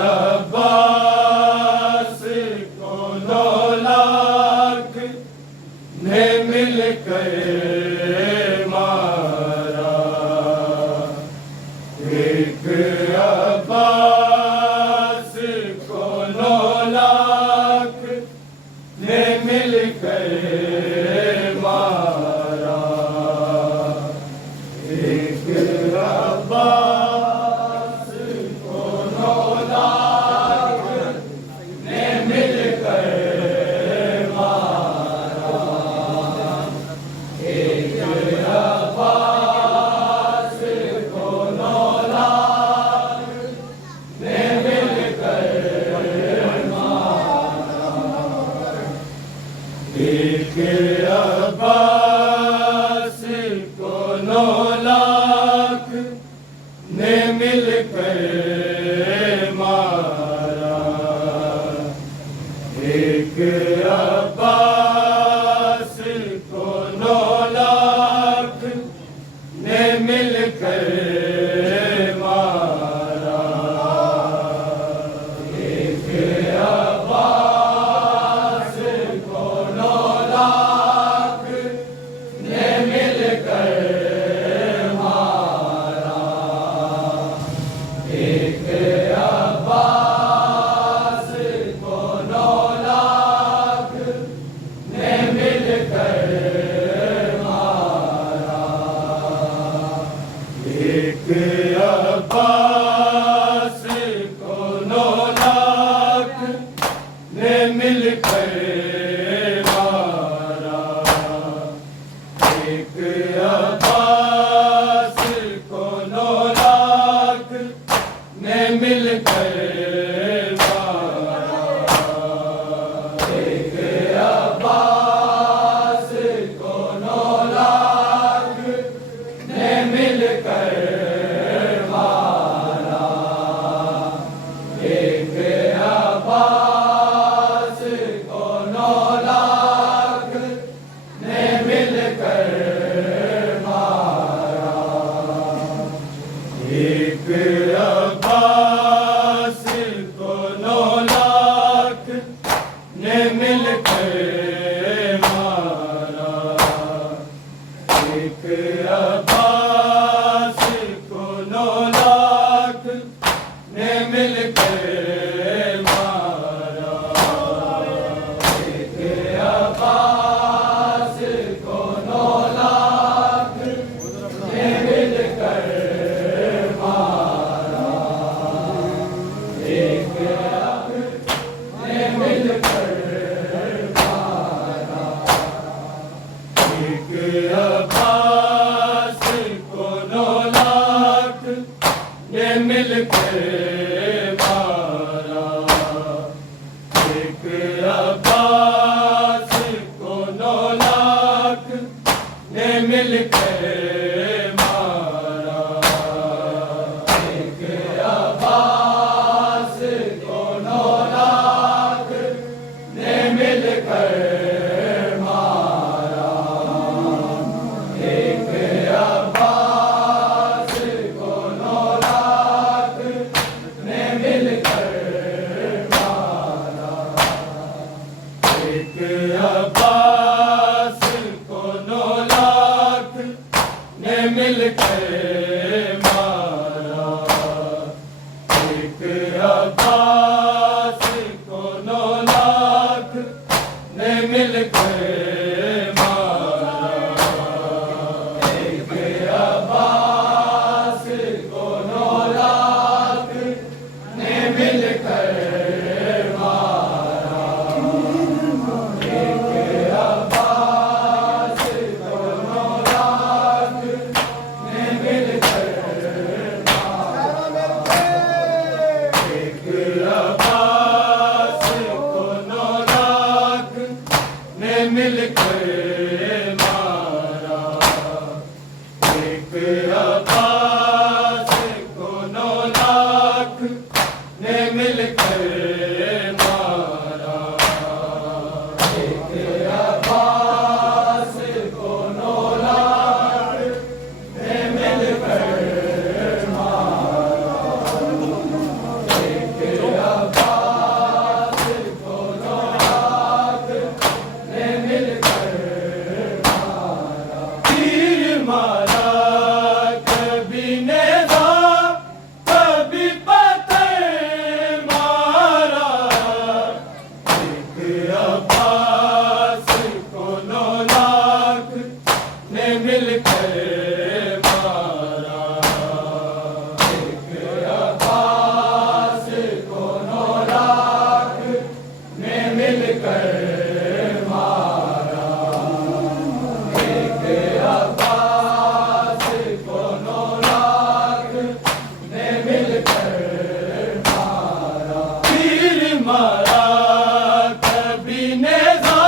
अब्बास को 9 लाख ने मिलकर मारा। एक अब्बास को 9 लाख ने मिलकर मारा। एक अब्बास को 9 लाख ने मिलकर मारा। एक अब्बास को 9 लाख ने मिलकर मारा। एक अब्बास को 9 लाख ने मिलकर मारा। एक अब्बास को 9 लाख ने मिलकर मारा। एक अब्बास को 9 लाख ने मिलकर मारा। एक अब्बास को 9 लाख ने मिलकर मारा। एक अब्बास को 9 लाख ने मिलकर मारा। एक अब्बास को 9 लाख ने मिलकर मारा। एक अब्बास को 9 लाख ने मिलकर मारा। एक अब्बास को 9 लाख ने मिलकर मारा। एक अब्बास को 9 लाख ने मिलकर मारा। एक अब्बास को 9 लाख ने मिलकर मारा। एक अब्बास को 9 लाख ने मिलकर मारा। एक ने मिलकर मारा। एक अब्बास को 9 लाख ने मिलकर मारा। एक अब्बास को 9 लाख ने मिलकर मारा। एक अब्बास को 9 लाख ने मिलकर मारा। एक अब्बास को 9 लाख ने मिलकर मारा। एक अब्बास को 9 लाख ने मिलकर मारा। एक अब्बास को 9 लाख ने मिलकर मारा। एक अब्बास को 9 लाख ने मिलकर मारा। एक अब्बास को 9 लाख ने मिलकर मारा। एक अब्बास को 9 लाख ने मिलकर मारा। एक अब्बास को 9 लाख ने मिलकर मारा कभी नेज़ा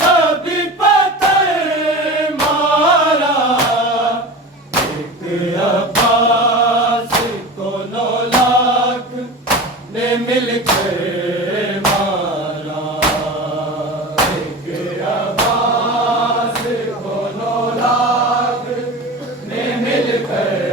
कभी पत्थर मारा एक अब्बास को 9 लाख ने मिलकर मारा एक अब्बास को 9 लाख ने मिलकर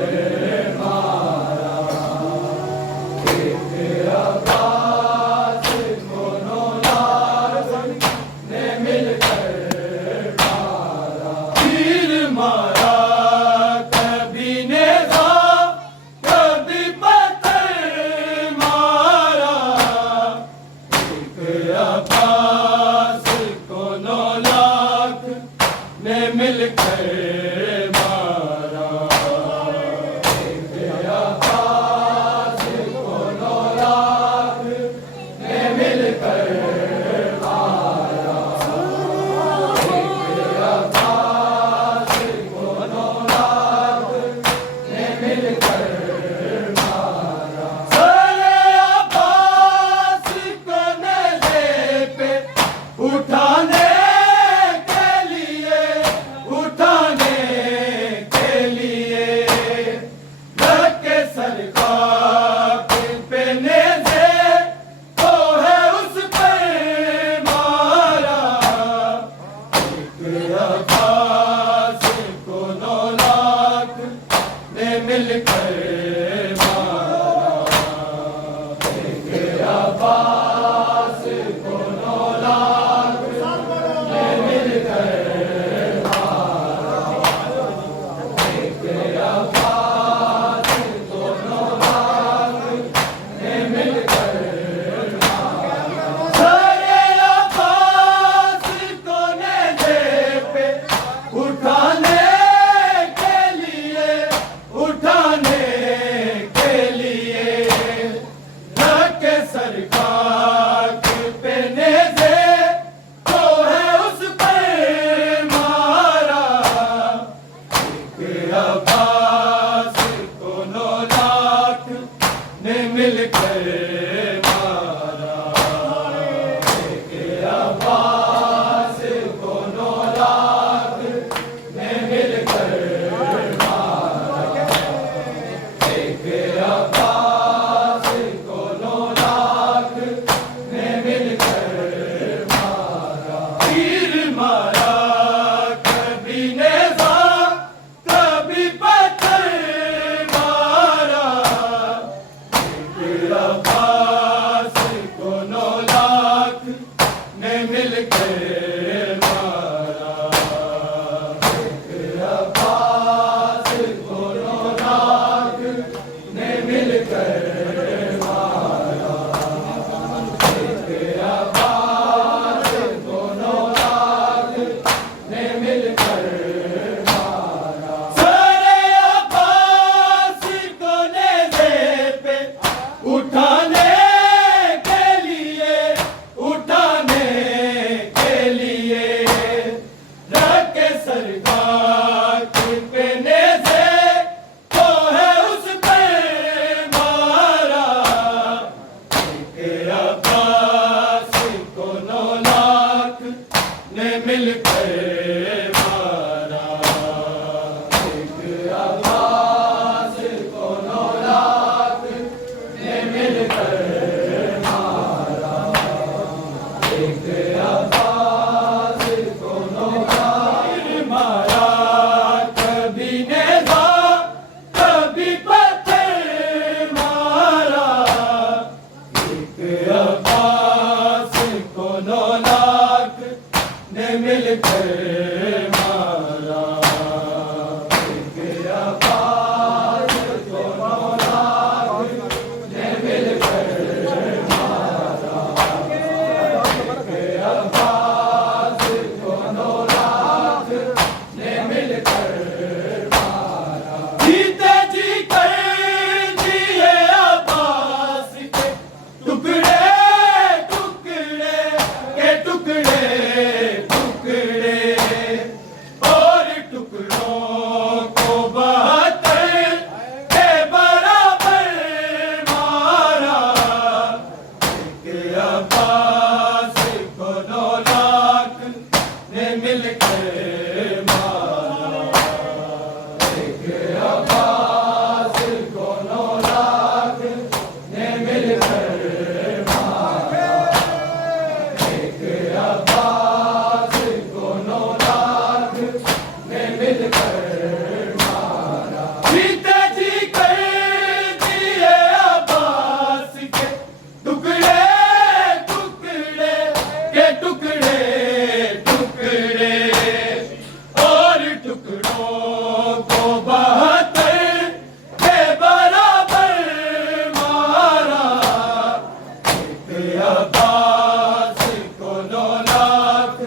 अब्बास को 9 लाख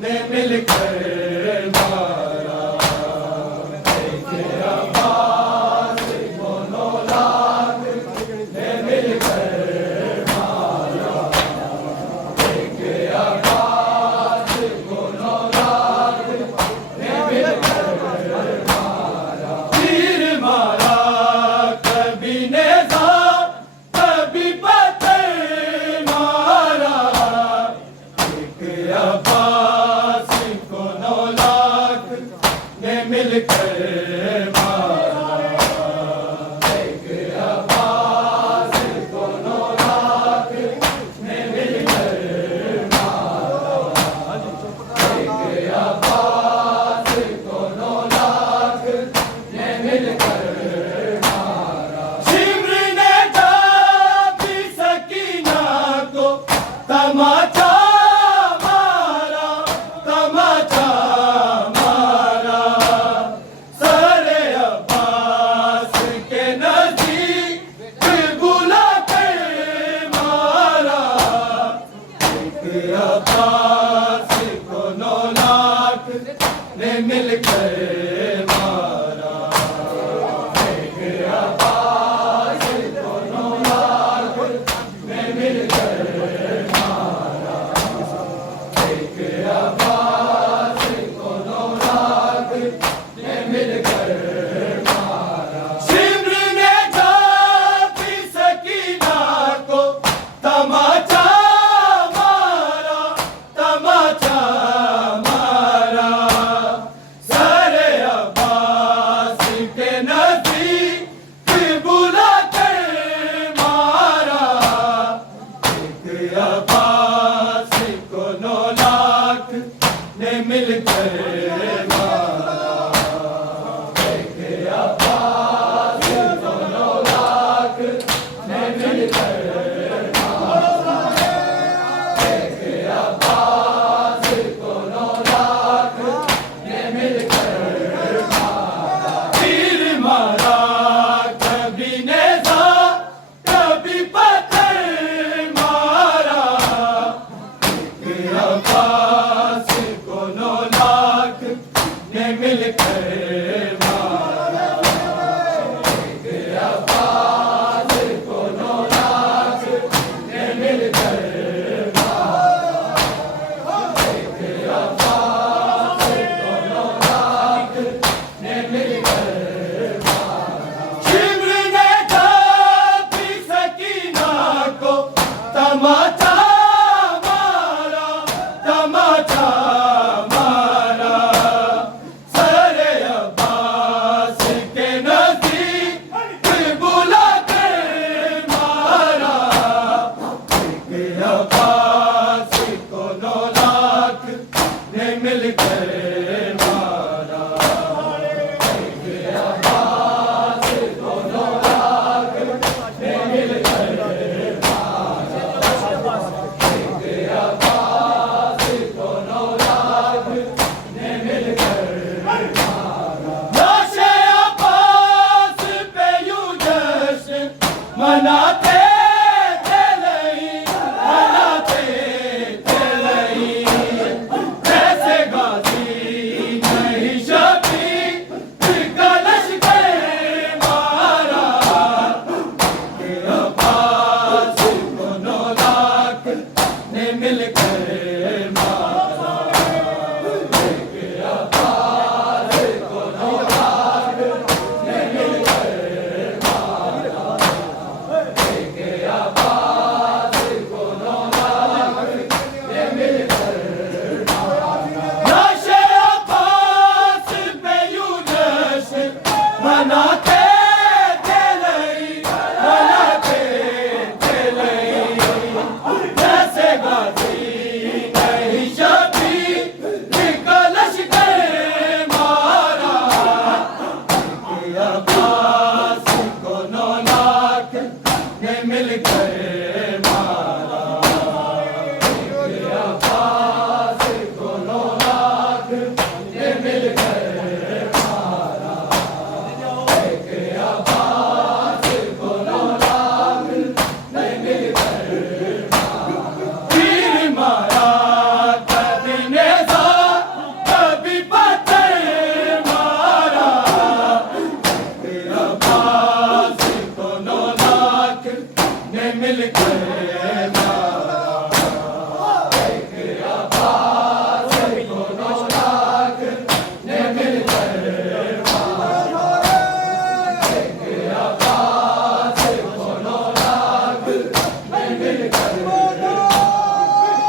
ने मिलकर मारा। एक अब्बास को 9 लाख ने मिलकर मारा। एक अब्बास को 9 लाख ने मिलकर मारा। तीर मारा कभी नेज़ा कभी पत्थर मारा। एक अब्बास को 9 लाख ने मिलकर मारा। एक अब्बास को 9 लाख ने मिलकर मारा। एक अब्बास को 9 लाख ने मिलकर मारा। शिमर ने जाबी सकीना को तमाचा मारा। तमाचा मारा। सरे अब्बास के नज़दीक बुला कर मारा। एक अब्बास को 9 लाख ने मिलकर मारा। एक अब्बास को 9 लाख ने मिलकर मारा। एक अब्बास को 9 लाख ने मिलकर मारा। शिमर ने जाबी सकीना को तमाचा मारा। तमाचा मारा। सरे अब्बास के नज़दीक बुला कर मारा। एक अब्बास को 9 लाख ने मिलकर मारा। एक अब्बास को 9 लाख ने मिलकर मारा। एक अब्बास को 9 लाख ने मिलकर मारा। तीर मारा कभी नेज़ा कभी पत्थर मारा। एक अब्बास को 9 लाख ने मिलकर मारा। एक अब्बास को 9 लाख ने मिलकर मारा। एक अब्बास को 9 लाख ने मिलकर मारा। शिमर ने जाबी सकीना को तमाचा मारा। तमाचा मारा। सरे अब्बास के नज़दीक बुला कर मारा। एक अब्बास को 9 लाख ने मिलकर मारा। एक अब्बास को 9 लाख ने मिलकर मारा। एक अब्बास को 9 लाख ने मिलकर मारा। लाशे अब्बास पे यूं जश्न मनाते थे नहीं। मनाते थे नहीं। जैसे गाजी नहीं शबीर का लश्कर मारा। एक अब्बास को 9 लाख ने मिलकर मारा। एक अब्बास को 9 लाख ने मिलकर मारा। एक अब्बास को 9 लाख ने मिलकर मारा। लाशे अब्बास पे यूं जश्न मनाते थे नहीं। मनाते थे नहीं। जैसे गाजी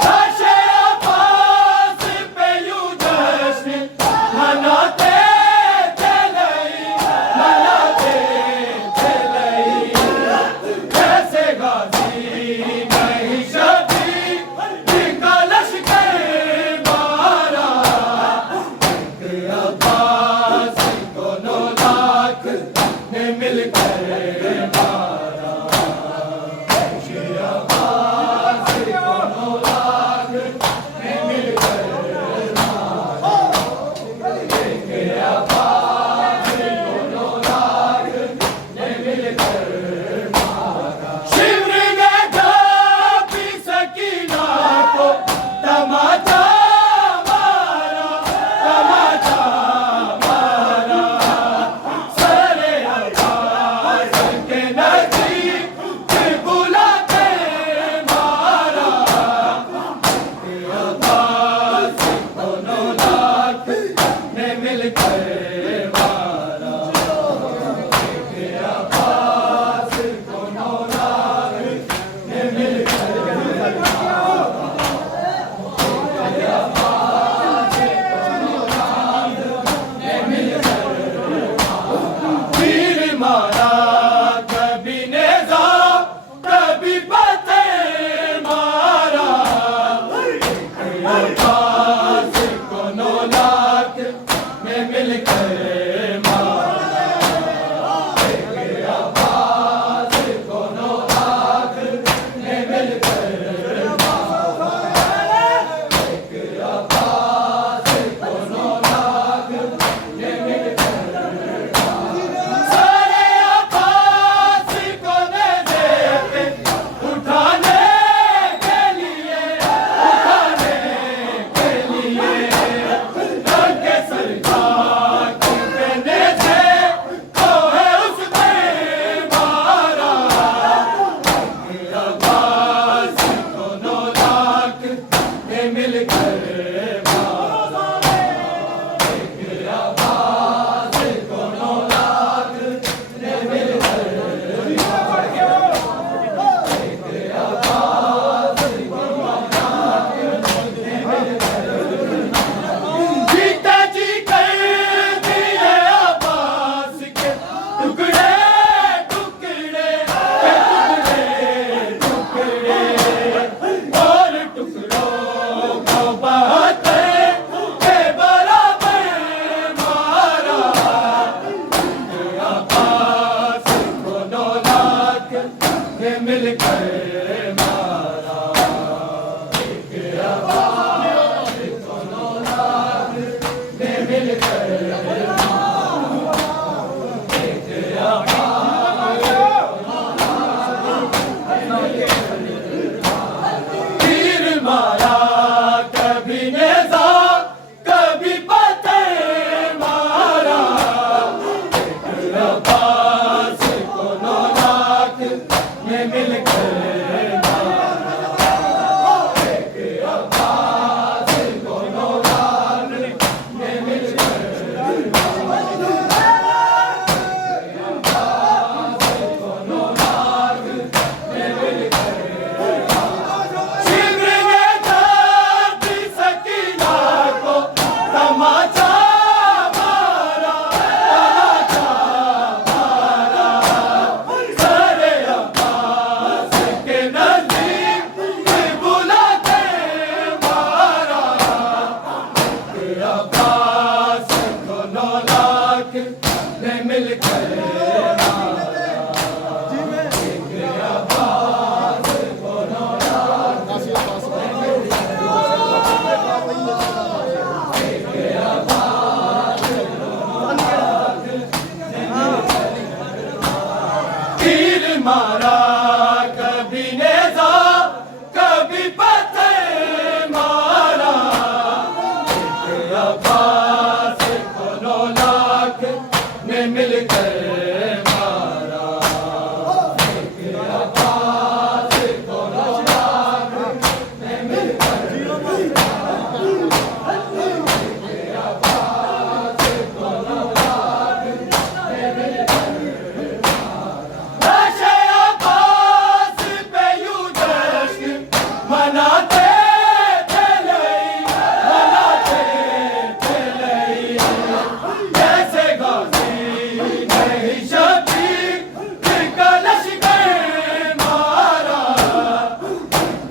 जश्न अब्बास पे यूं जश्न मनाते चले जैसे गाजी नहीं शबीर जिनका लश्कर मारा अब्बास दोनों लाख ने मिलकर मारा अब्बास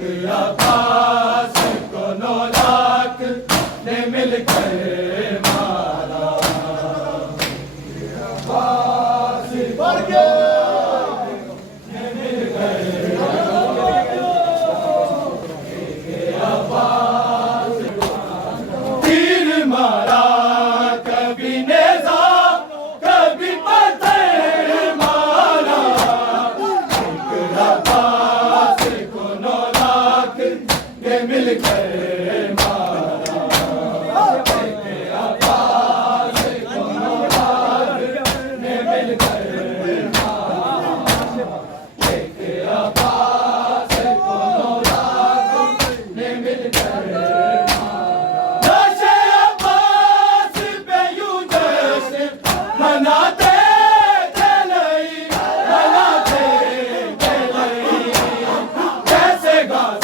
अब्बास को 9 लाख ने मिलकर मारा। अब्बास बढ़ गया ने मिलकर अब्बास तीर मारा, कभी नेज़ा कभी पत्थर मारा। अब्बास को 9 लाख ने मिलकर मारा। अब्बास को 9 लाख ने मिलकर मारा। अब्बास को 9 लाख ने मिलकर मारा। जश्न अब्बास पे यूं जश्न मनाते चलई, मनाते चलई, जैसे गाज़ी